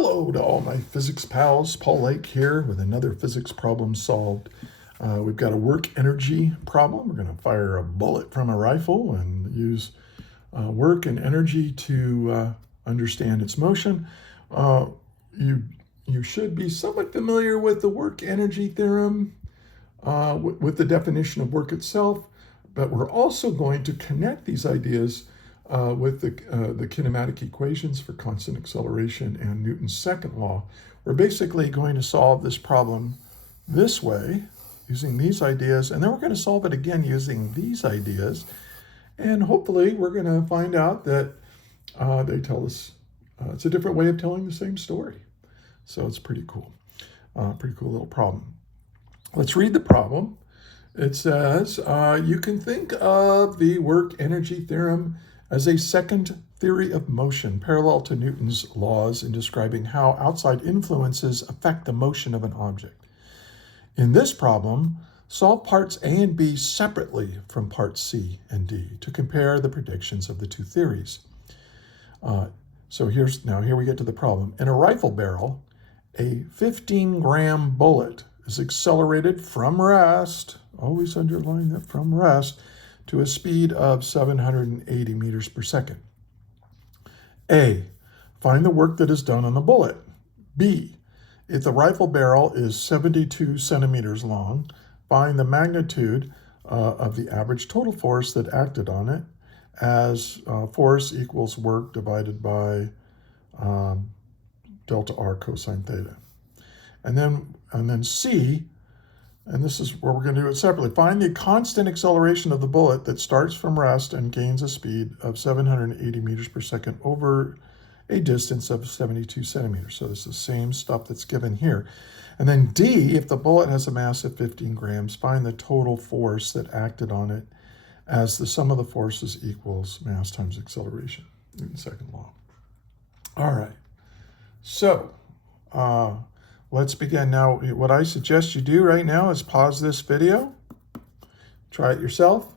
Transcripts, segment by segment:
Hello to all my physics pals. Paul Lake here with another physics problem solved. We've got a work energy problem. We're going to fire a bullet from a rifle and use work and energy to understand its motion. You should be somewhat familiar with the work energy theorem with the definition of work itself, but we're also going to connect these ideas with the kinematic equations for constant acceleration and Newton's second law. We're basically going to solve this problem this way, using these ideas, and then we're going to solve it again using these ideas. And hopefully we're going to find out that they tell us it's a different way of telling the same story. So it's pretty cool little problem. Let's read the problem. It says, you can think of the work-energy theorem as a second theory of motion, parallel to Newton's laws in describing how outside influences affect the motion of an object. In this problem, solve parts A and B separately from parts C and D to compare the predictions of the two theories. Here we get to the problem. In a rifle barrel, a 15-gram bullet is accelerated from rest, always underline that, from rest, to a speed of 780 meters per second. A, find the work that is done on the bullet. B, if the rifle barrel is 72 centimeters long, find the magnitude of the average total force that acted on it, as force equals work divided by delta R cosine theta. And then C, and this is where we're going to do it separately. Find the constant acceleration of the bullet that starts from rest and gains a speed of 780 meters per second over a distance of 72 centimeters. So it's the same stuff that's given here. And then D, if the bullet has a mass of 15 grams, find the total force that acted on it, as the sum of the forces equals mass times acceleration, Newton's second law. All right. So, let's begin. Now, what I suggest you do right now is pause this video, try it yourself,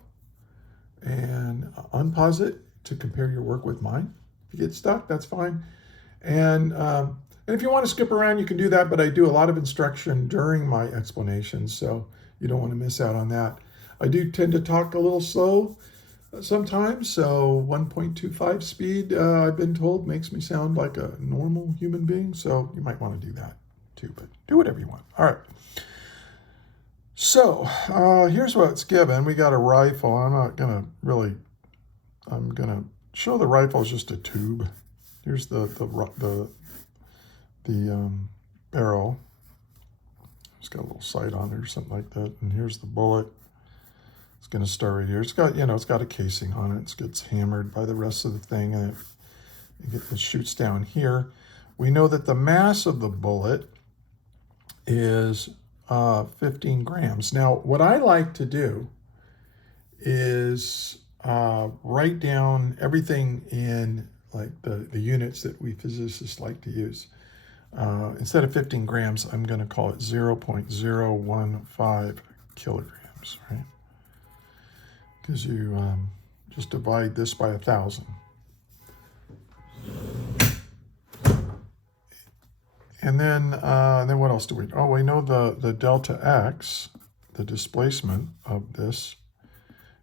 and unpause it to compare your work with mine. If you get stuck, that's fine. And if you want to skip around, you can do that, but I do a lot of instruction during my explanations, so you don't want to miss out on that. I do tend to talk a little slow sometimes, so 1.25 speed, I've been told, makes me sound like a normal human being, so you might want to do that too, but do whatever you want. All right. So here's what's given. We got a rifle. I'm going to show the rifle as just a tube. Here's the barrel. It's got a little sight on it or something like that. And here's the bullet. It's going to start right here. It's got a casing on it. It gets hammered by the rest of the thing, and it shoots down here. We know that the mass of the bullet is 15 grams. Now, what I like to do is write down everything in like the units that we physicists like to use. Instead of 15 grams, I'm going to call it 0.015 kilograms, right? Because you just divide this by 1,000. And then what else do we know? Oh, we know the delta x, the displacement of this,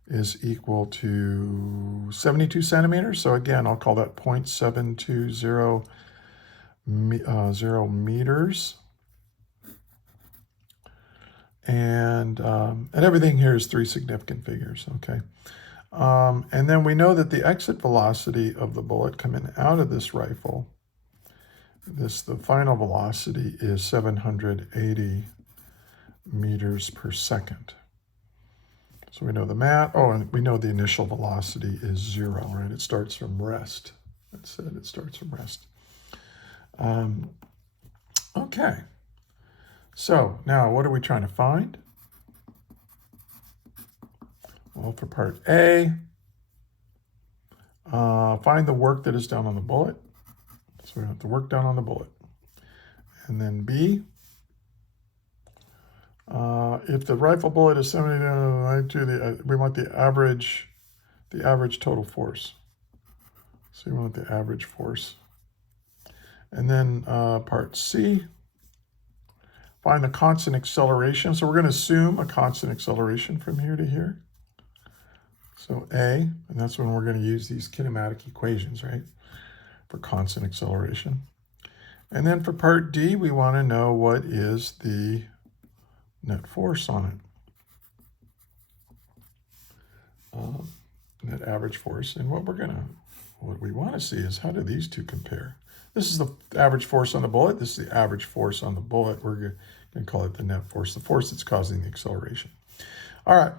is equal to 72 centimeters. So again, I'll call that 0.720 meters. And everything here is three significant figures, okay? And then we know that the exit velocity of the bullet coming out of this rifle, the final velocity is 780 meters per second. So we know the math. Oh, and we know the initial velocity is 0, right? It starts from rest. That's it. It starts from rest. Okay. So now what are we trying to find? Well, for part A, find the work that is done on the bullet. So we have the work done on the bullet. And then B, if the rifle bullet is 70, we want the average total force. So we want the average force. And then part C, find the constant acceleration. So we're going to assume a constant acceleration from here to here. So A, and that's when we're going to use these kinematic equations, right, for constant acceleration. And then for part D, we want to know what is the net force on it. Net average force. And what we want to see is how do these two compare? This is the average force on the bullet. This is the average force on the bullet. We're going to call it the net force, the force that's causing the acceleration. All right.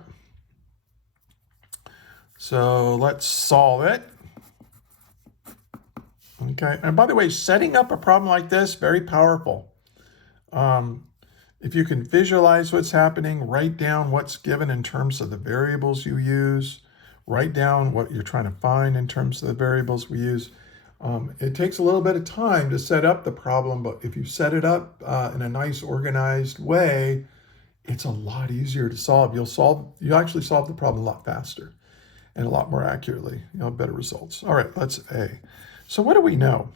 So let's solve it. Okay. And by the way, setting up a problem like this, very powerful. If you can visualize what's happening, write down what's given in terms of the variables you use, write down what you're trying to find in terms of the variables we use. It takes a little bit of time to set up the problem, but if you set it up in a nice organized way, it's a lot easier to solve. You'll actually solve the problem a lot faster and a lot more accurately. You'll have better results. All right, let's A. So what do we know?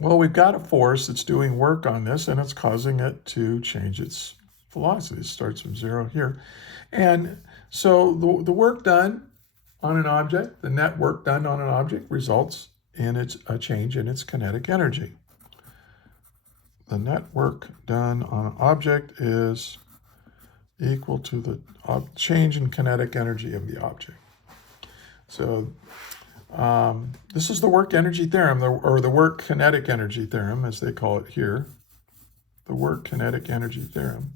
Well, we've got a force that's doing work on this, and it's causing it to change its velocity. It starts from 0 here. And so the work done on an object, the net work done on an object, results in a change in its kinetic energy. The net work done on an object is equal to the change in kinetic energy of the object. So this is the work-energy theorem, or the work-kinetic energy theorem, as they call it here. The work-kinetic energy theorem.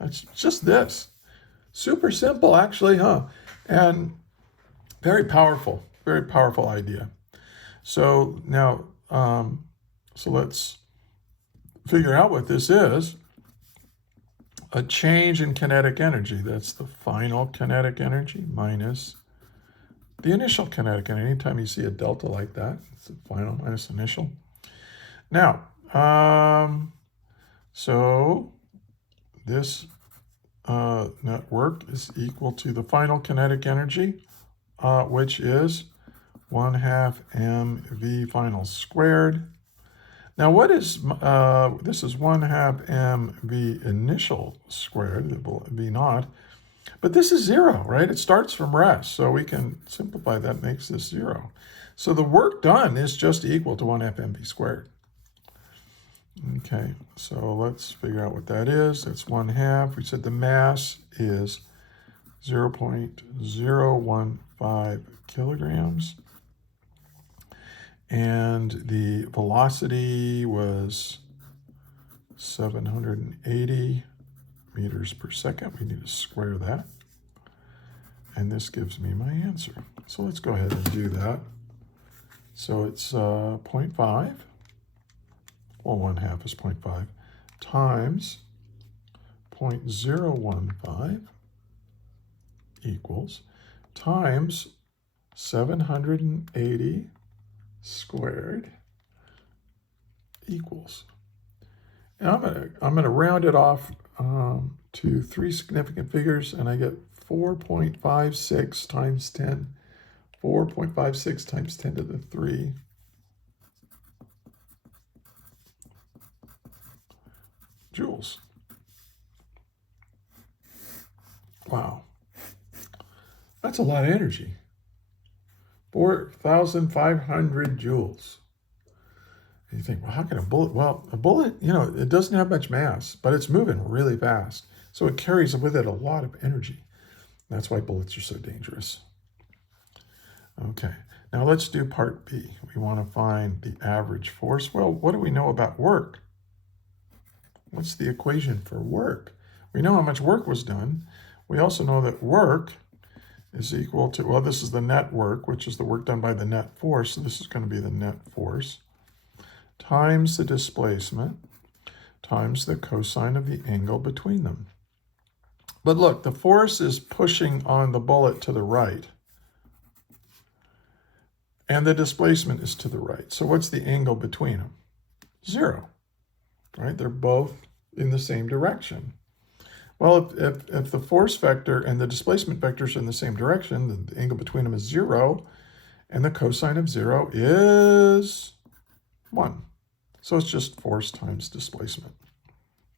That's just this. Super simple, actually, huh? And very powerful idea. So now, so let's figure out what this is. A change in kinetic energy. That's the final kinetic energy minus the initial kinetic energy. Anytime you see a delta like that, it's the final minus initial. Now, so this net work is equal to the final kinetic energy, which is 1/2 mv final squared. Now, what is, this is 1/2 mv initial squared, v naught. But this is 0, right? It starts from rest, so we can simplify that, makes this 0. So the work done is just equal to 1/2 mv squared. Okay, so let's figure out what that is. That's 1/2. We said the mass is 0.015 kilograms. And the velocity was 780 meters per second. We need to square that. And this gives me my answer. So let's go ahead and do that. So it's 0.5, well, 1/2 is 0.5, times 0.015 equals, times 780 squared equals. And I'm gonna round it off to 3 significant figures, and I get 4.56 times 10. 4.56 times 10 to the 3 joules. Wow, that's a lot of energy. 4,500 joules. And you think, well, how can a bullet? Well, a bullet, it doesn't have much mass, but it's moving really fast. So it carries with it a lot of energy. That's why bullets are so dangerous. Okay, now let's do part B. We want to find the average force. Well, what do we know about work? What's the equation for work? We know how much work was done. We also know that work is equal to, well, this is the net work, which is the work done by the net force. So this is going to be the net force times the displacement times the cosine of the angle between them. But look, the force is pushing on the bullet to the right, and the displacement is to the right. So what's the angle between them? 0, right? They're both in the same direction. Well, if the force vector and the displacement vectors are in the same direction, the angle between them is 0, and the cosine of 0 is 1. So it's just force times displacement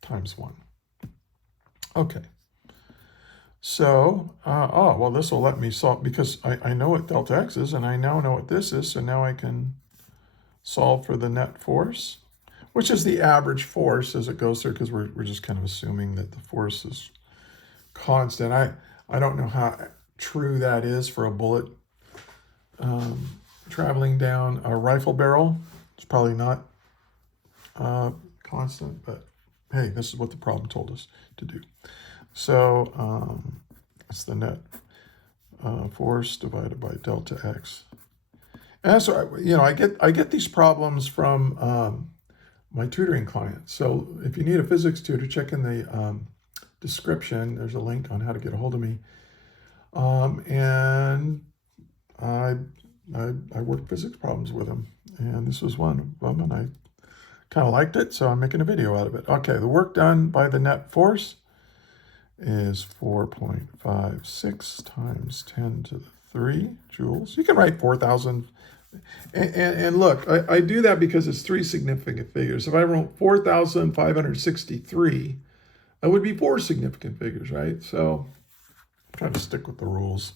times 1. Okay. So, well, this will let me solve, because I know what delta x is, and I now know what this is, so now I can solve for the net force, which is the average force as it goes through, because we're just kind of assuming that the force is constant. I don't know how true that is for a bullet traveling down a rifle barrel. It's probably not constant, but hey, this is what the problem told us to do. So it's the net force divided by delta x. And so, I get these problems from my tutoring clients. So if you need a physics tutor, check in the description. There's a link on how to get a hold of me. And I worked physics problems with them, and this was one of them, and I kind of liked it, so I'm making a video out of it. Okay, the work done by the net force is 4.56 times 10 to the 3 joules. You can write 4,000. And look, I do that because it's 3 significant figures. If I wrote 4,563, that would be 4 significant figures, right? So I'm trying to stick with the rules.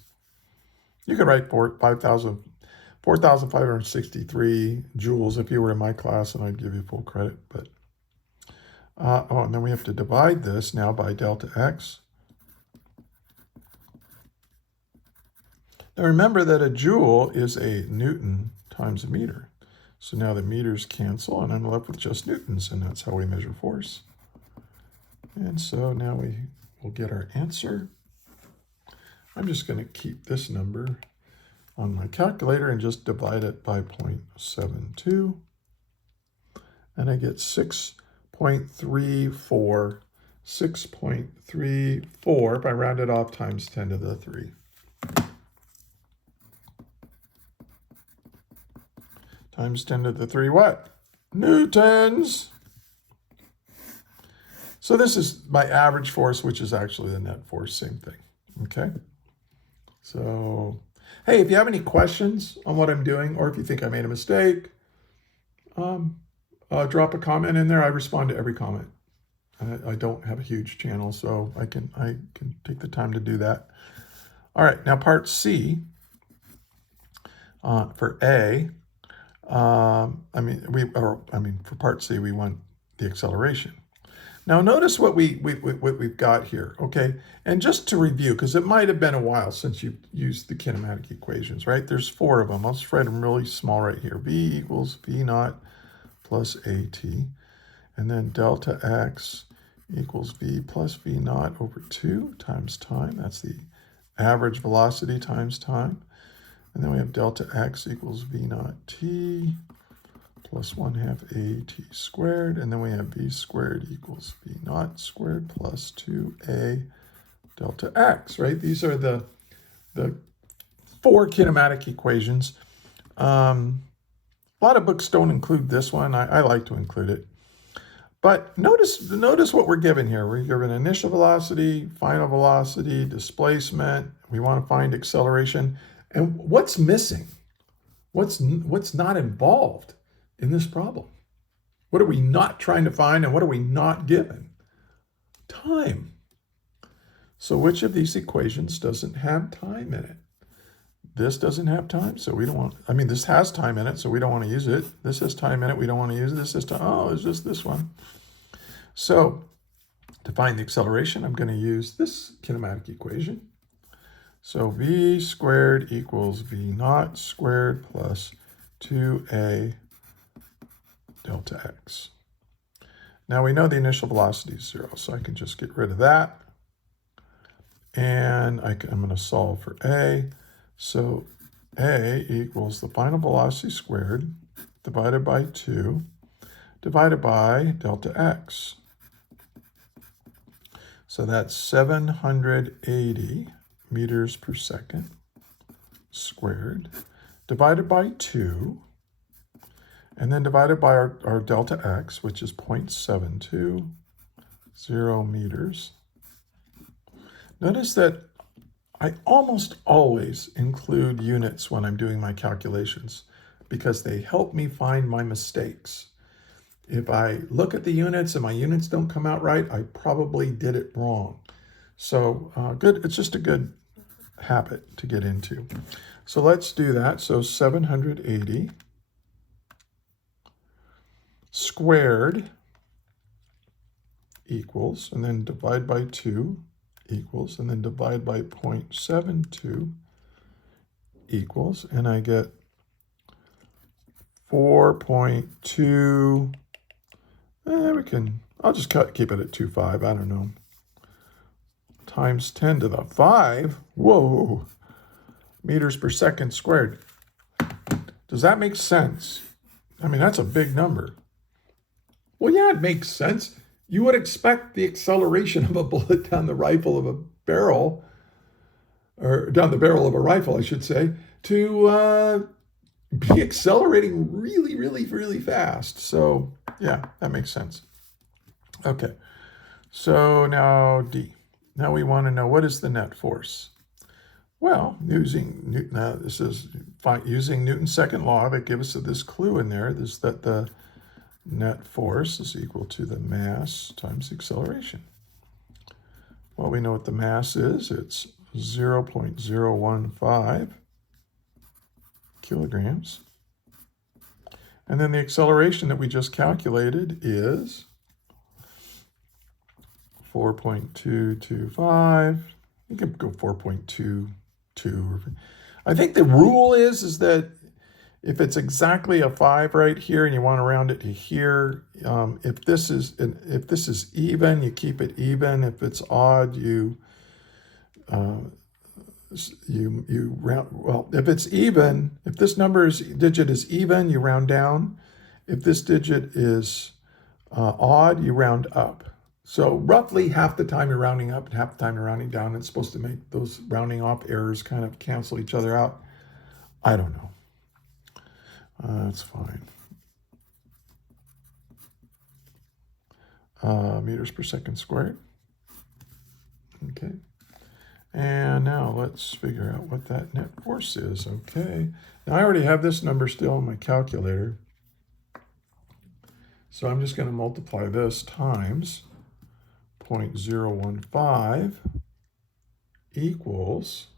You could write 4,563 joules if you were in my class, and I'd give you full credit. But and then we have to divide this now by delta x. Now remember that a joule is a Newton times a meter. So now the meters cancel, and I'm left with just newtons, and that's how we measure force. And so now we will get our answer. I'm just going to keep this number on my calculator and just divide it by 0.72. And I get 6.34. 6.34, if I round it off, times 10 to the 3. Times 10 to the 3 what? Newtons. So this is my average force, which is actually the net force, same thing. Okay? So, hey, if you have any questions on what I'm doing, or if you think I made a mistake, drop a comment in there. I respond to every comment. I don't have a huge channel, so I can take the time to do that. All right, now part C, for A, for part C, we want the acceleration. Now notice what we've got here, okay? And just to review, because it might have been a while since you've used the kinematic equations, right? There's 4 of them. I'll just write them really small right here. V equals V naught plus AT. And then delta x equals V plus V naught over 2 times time. That's the average velocity times time. And then we have delta x equals V naught t plus 1/2 AT squared. And then we have V squared equals V naught squared plus 2A delta x, right? These are the 4 kinematic equations. A lot of books don't include this one. I like to include it. But notice what we're given here. We're given initial velocity, final velocity, displacement. We want to find acceleration. And what's missing? What's not involved in this problem? What are we not trying to find, and what are we not given? Time. So which of these equations doesn't have time in it? This doesn't have time, so we don't want, this has time in it, so we don't want to use it. This has time in it, we don't want to use it. This has time, it's just this one. So to find the acceleration, I'm going to use this kinematic equation. So V squared equals V naught squared plus 2A delta x. Now we know the initial velocity is 0, so I can just get rid of that. And I'm going to solve for A. So A equals the final velocity squared divided by 2 divided by delta x. So that's 780 meters per second squared divided by 2, and then divided by our delta x, which is 0.720 meters. Notice that I almost always include units when I'm doing my calculations because they help me find my mistakes. if I look at the units and my units don't come out right, I probably did it wrong. So good. It's just a good habit to get into. So let's do that. So 780 squared equals, and then divide by 2 equals, and then divide by 0.72 equals, and I get 4.2, I'll just keep it at 2.5, I don't know, times 10 to the 5, whoa, meters per second squared. Does that make sense? I mean, that's a big number. Well, yeah, it makes sense. You would expect the acceleration of a bullet down the rifle of a barrel, or down the barrel of a rifle, I should say, to be accelerating really, really, really fast. So yeah, that makes sense. Okay, so now D. Now we want to know, what is the net force? Well, using Newton's second law, that gives us this clue in there, is that the net force is equal to the mass times the acceleration. Well, we know what the mass is. It's 0.015 kilograms. And then the acceleration that we just calculated is 4.225. You can go 4.22. I think the rule is that if it's exactly a 5 right here and you want to round it to here, if this is even, you keep it even. If it's odd, you round. Well, if it's even, if this digit is even, you round down. If this digit is odd, you round up. So roughly half the time you're rounding up and half the time you're rounding down. It's supposed to make those rounding off errors kind of cancel each other out. I don't know. That's fine. Meters per second squared. Okay. And now let's figure out what that net force is. Okay. Now I already have this number still in my calculator. So I'm just going to multiply this times 0.015 equals,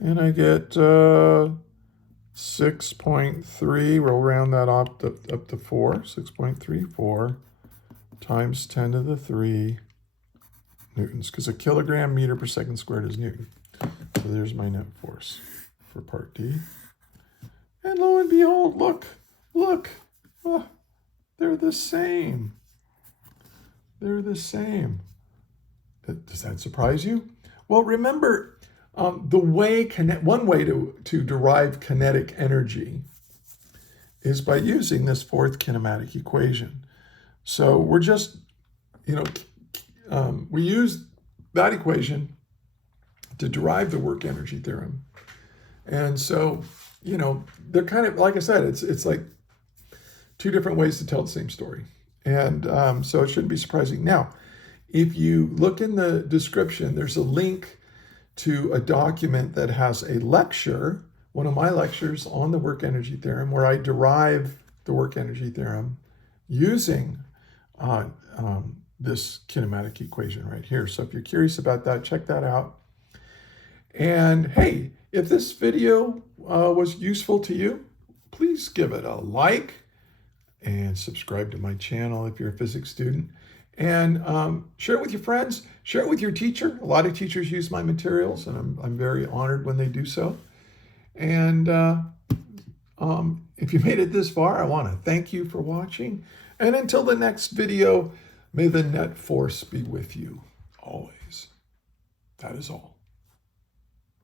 and I get 6.3, we'll round that up to 4, 6.34 times 10 to the 3 newtons, because a kilogram meter per second squared is newton. So there's my net force for part D. And lo and behold, look, oh, they're the same. They're the same. Does that surprise you? Well, remember, one way to derive kinetic energy is by using this fourth kinematic equation. So we're just, we use that equation to derive the work energy theorem. And so, they're kind of, like I said, it's like two different ways to tell the same story. And so it shouldn't be surprising. Now, if you look in the description, there's a link to a document that has a lecture, one of my lectures on the work energy theorem, where I derive the work energy theorem using this kinematic equation right here. So if you're curious about that, check that out. And hey, if this video was useful to you, please give it a like and subscribe to my channel if you're a physics student. And share it with your friends, share it with your teacher. A lot of teachers use my materials, and I'm very honored when they do so. And if you made it this far, I want to thank you for watching. And until the next video, may the net force be with you always. That is all.